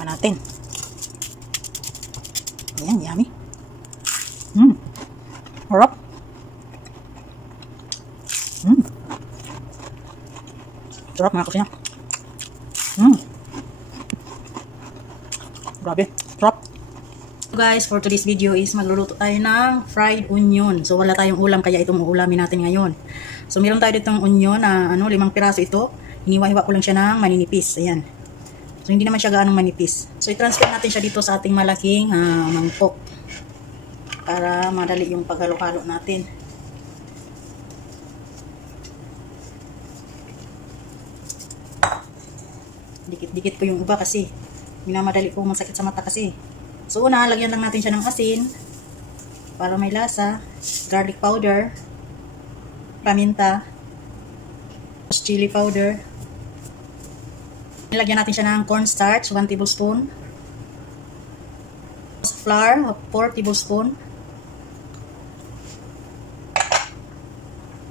Tikman natin. Ayan, yummy. Harap. Sarap mga kusina. Grabe, sarap. So guys, for today's video is magluluto tayo ng fried onion. So wala tayong ulam kaya itong uulamin natin ngayon. So meron tayo ditong onion na 5 piraso ito. Hiniwa-hiwa ko lang siya ng maninipis. Ayan. So hindi naman siya gaanong manipis. So i-transfer natin siya dito sa ating malaking mangkok. Para madali yung paghalo-halo natin. Dikit-dikit ko yung iba kasi minamadali ko masakit sa mata kasi. So una, lagyan lang natin siya ng asin para may lasa, garlic powder, paminta, chili powder. Lagyan natin siya ng cornstarch, 1 tablespoon, flour, 4 tablespoon,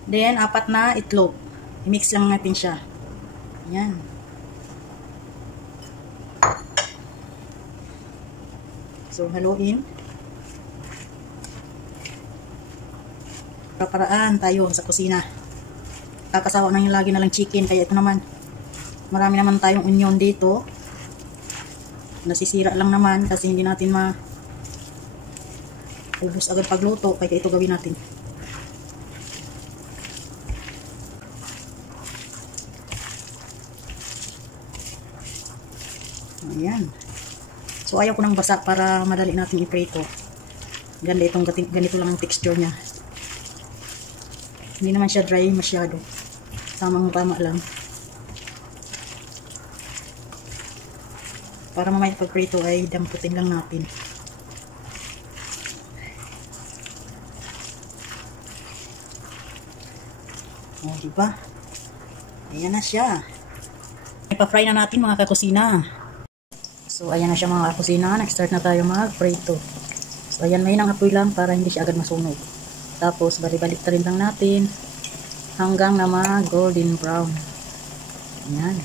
then 4 na itlog. I-mix lang natin siya. Ayan. So, haluin. Paraan tayo sa kusina. Kakasawa na yung lagi na lang chicken. Kaya ito naman, marami naman tayong onion dito. Nasisira lang naman kasi hindi natin ubos agad pagluto. Kaya ito gawin natin. Ayan. So ayaw ko ng basa para madali natin i-prito. Ganito lang ang texture niya. Hindi naman siya dry masyado. Tamang-tama lang. Para mamaya pag-prito ay damputin lang natin. O, diba? Ayan na siya. Ipa-fry na natin mga kakusina. So, ayan na siya mga kakusina. Nag-start na tayo mag-prito. So, ayan, may nang apoy lang para hindi siya agad masunog. Tapos, balik-balik rin lang natin hanggang na mag-golden brown. Ayan.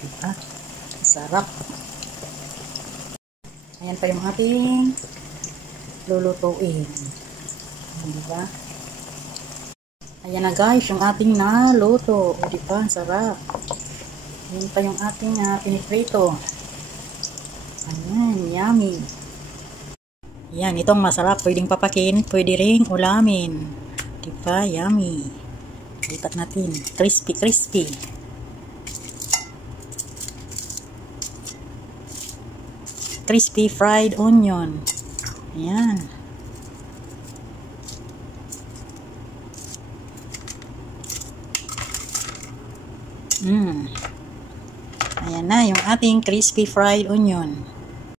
Diba? Sarap. Ayan pa yung ating lulutuin. Diba? Ayan na guys, yung ating naluto. O diba, sarap. Ayan pa yung ating piniprito. Ayan, yummy. Ayan, itong masarap. Pwedeng papakin, pwede ring ulamin. Diba, yummy. Lipat natin. Crispy, crispy. Crispy fried onion. Ayan. Ayan na yung ating crispy fried onion.